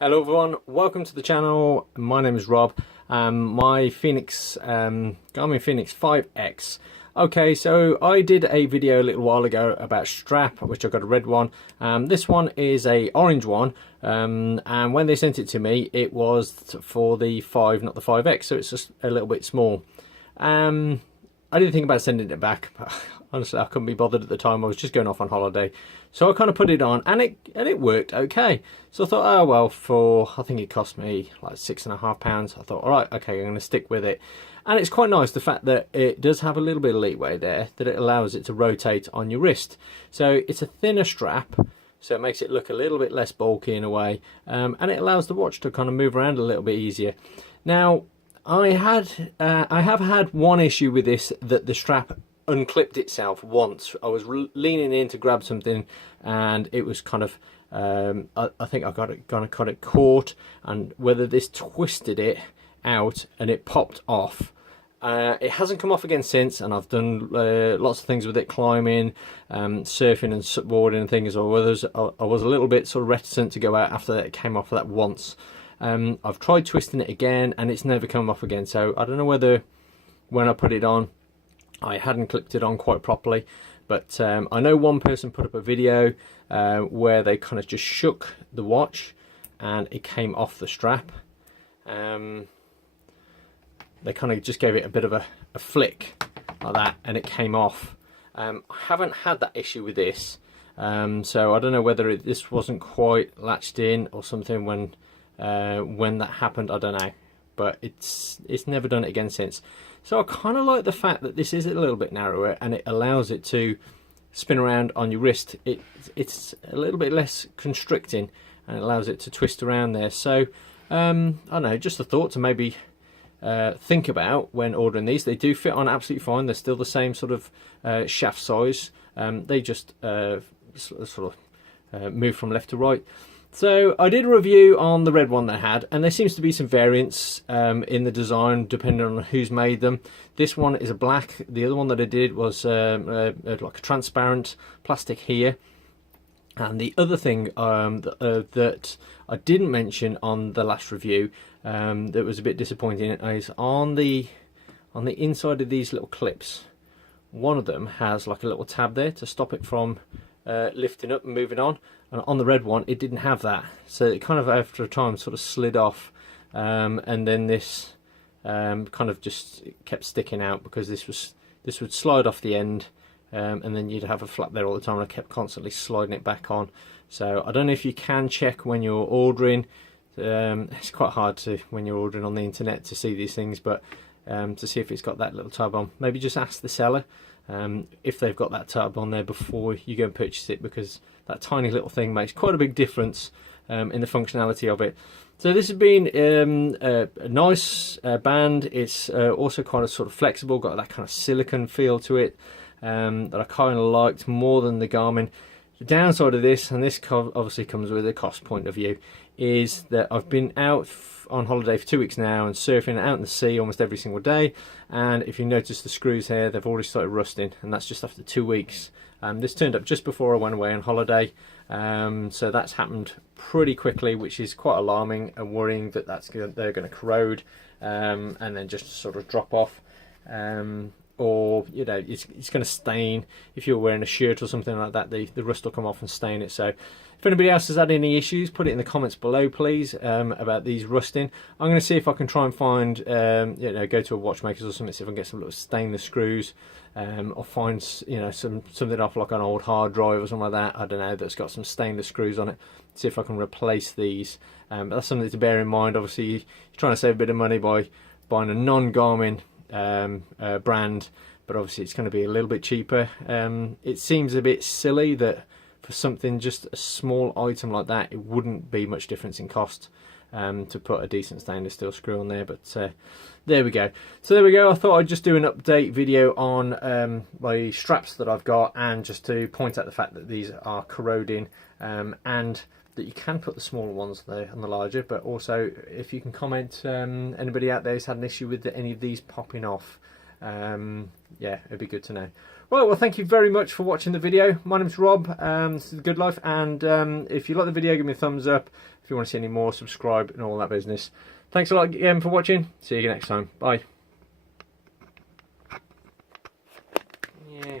Hello everyone, welcome to the channel. My name is Rob. My Fenix, Garmin Fenix 5X. Okay, so I did a video a little while ago about strap, which I got a red one. This one is a orange one, and when they sent it to me, it was for the 5, not the 5X, so it's just a little bit small. I didn't think about sending it back, but honestly I couldn't be bothered at the time. I was just going off on holiday, so I kind of put it on, and it worked okay. So I thought, oh well, for I think it cost me like £6.50. I thought, all right, okay, I'm going to stick with it. And it's quite nice the fact that it does have a little bit of leeway there, that it allows it to rotate on your wrist. So it's a thinner strap, so it makes it look a little bit less bulky in a way, and it allows the watch to kind of move around a little bit easier. Now, I have had one issue with this, that the strap unclipped itself once. I was leaning in to grab something, and it was kind of I think I got it caught, and whether this twisted it out and it popped off. It hasn't come off again since, and I've done lots of things with it, climbing, surfing and boarding and things. Or others, I was a little bit sort of reticent to go out after it came off that once. I've tried twisting it again, and it's never come off again. So I don't know whether when I put it on, I hadn't clipped it on quite properly. But I know one person put up a video where they kind of just shook the watch and it came off the strap. They kind of just gave it a bit of a flick like that, and it came off. I haven't had that issue with this, so I don't know whether this wasn't quite latched in or something when that happened. I don't know, but it's never done it again since. So I kind of like the fact that this is a little bit narrower, and it allows it to spin around on your wrist. It's a little bit less constricting, and it allows it to twist around there. So I don't know, just a thought to maybe think about when ordering these. They do fit on absolutely fine. They're still the same sort of shaft size. They just sort of move from left to right. So I did a review on the red one they had, and there seems to be some variance in the design depending on who's made them. This one is a black. The other one that I did was like a transparent plastic here. And the other thing that I didn't mention on the last review that was a bit disappointing is on the inside of these little clips. One of them has like a little tab there to stop it from lifting up and moving on. And on the red one, it didn't have that, so it kind of after a time sort of slid off, and then this kind of just kept sticking out, because this would slide off the end, and then you'd have a flap there all the time, and I kept constantly sliding it back on. So I don't know if you can check when you're ordering. It's quite hard to, when you're ordering on the internet, to see these things, but to see if it's got that little tab on. Maybe just ask the seller if they've got that tab on there before you go and purchase it, because that tiny little thing makes quite a big difference in the functionality of it. So this has been a nice band. It's also kind of sort of flexible, got that kind of silicone feel to it that I kind of liked more than the Garmin. The downside of this, and this obviously comes with a cost point of view, is that I've been out on holiday for 2 weeks now and surfing out in the sea almost every single day, and if you notice the screws here, they've already started rusting, and that's just after 2 weeks. This turned up just before I went away on holiday, so that's happened pretty quickly, which is quite alarming and worrying that they're going to corrode and then just sort of drop off. Or you know, it's going to stain. If you're wearing a shirt or something like that, the rust will come off and stain it. So if anybody else has had any issues, put it in the comments below, please, about these rusting. I'm going to see if I can try and find, you know, go to a watchmaker's or something, see if I can get some little stainless screws, or find, you know, something off like an old hard drive or something like that, I don't know, that's got some stainless screws on it. See if I can replace these. But that's something to bear in mind. Obviously, you're trying to save a bit of money by buying a non-Garmin brand, but obviously it's going to be a little bit cheaper. It seems a bit silly that for something, just a small item like that, it wouldn't be much difference in cost to put a decent stainless steel screw on there, but there we go. So there we go. I thought I'd just do an update video on my straps that I've got, and just to point out the fact that these are corroding, and that you can put the smaller ones there on the larger. But also, if you can comment, anybody out there who's had an issue with any of these popping off, yeah, it'd be good to know. Right, well, thank you very much for watching the video. My name's Rob, this is The Good Life, and if you like the video, give me a thumbs up. If you want to see any more, subscribe and all that business. Thanks a lot again for watching. See you next time. Bye. Yeah.